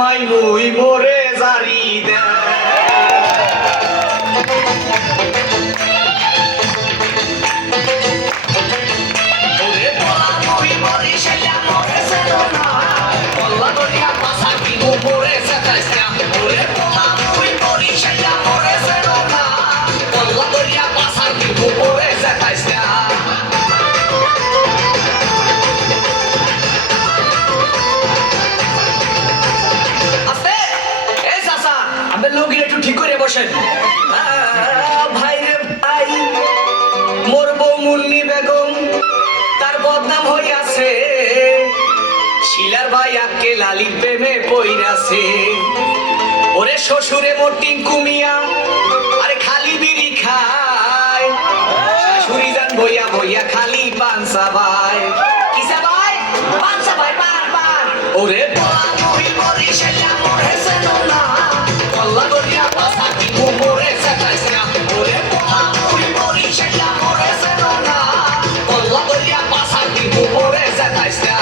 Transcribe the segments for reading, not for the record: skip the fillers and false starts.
জামাই মুই মোরে জারি দে ভাই রে ভাই মোর বউ মুন্নি বেগম তার বদনাম হইয়াছে শিলার ভাই আকে লালির প্রেমে পইরাছে ওরে শ্বশুরে মোর টিঙ্কু মিয়া আরে খালি বিড়ি খায় শাশুড়ি যান বইয়া বইয়া খালি পানসা ভাই কিসা ভাই পানসা ভাই পান পান ওরে বলা মুই মরি সেলা মরে সেনো না কল্লা গরিয়া পাসা কি মোরে সাকাইসা ওরে বলা মুই মরি সেলা মরে সেনো না কল্লা গরিয়া পাসা কি মোরে সাকাইসা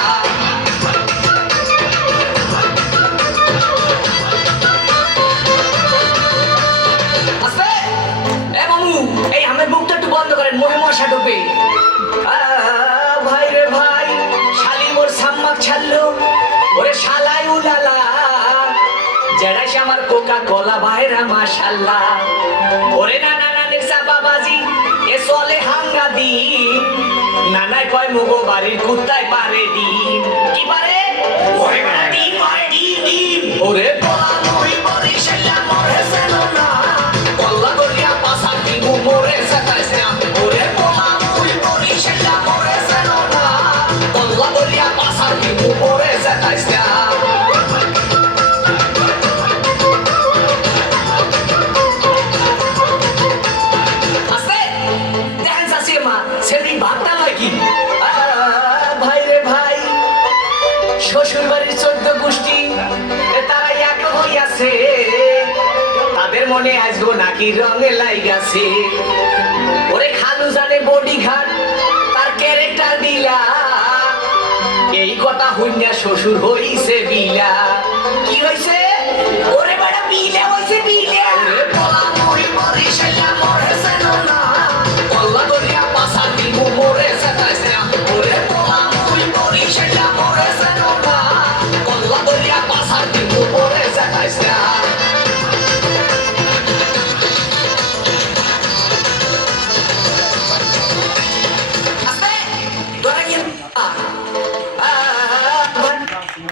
মশা ঢোকে ভাই রে ভাই শালি মোর সাম্মাক ছাড়লো ওরে শালাই উলালা জেড়াইছে আমার কোকা কোলা ভাইরা মাশাল্লাহ ওরে নানা নানির চাপা বাজি এ চলে হাঙ্গা দি নানাই কয় মুগো বাড়ির কুত্তায় পারে ডিম কি পারে ওরে বেড়া ডিম পারে ডিম ওরে বলা মুই মরি শালা মরে সেনো না কল্লা গরিয়া পাসা কি মোরে সাকাইছে ওরে বলা মুই মরি শালা মরে সেনো না কল্লা গরিয়া পাসা কি মোরে সাকাইছে ভাই রে ভাই শ্বশুর বাড়ির 14 গোষ্ঠী তারা এক হইয়াছে তাদের মনে আসবো নাকি রঙে লাইগাছে ওরে খালু জানে বডি ঘাট তার ক্যারেক্টার দিলা এই কথা হইনা শ্বশুর হইছে বিলা কি হইছে ওরে বড় বিলা হইছে বিলা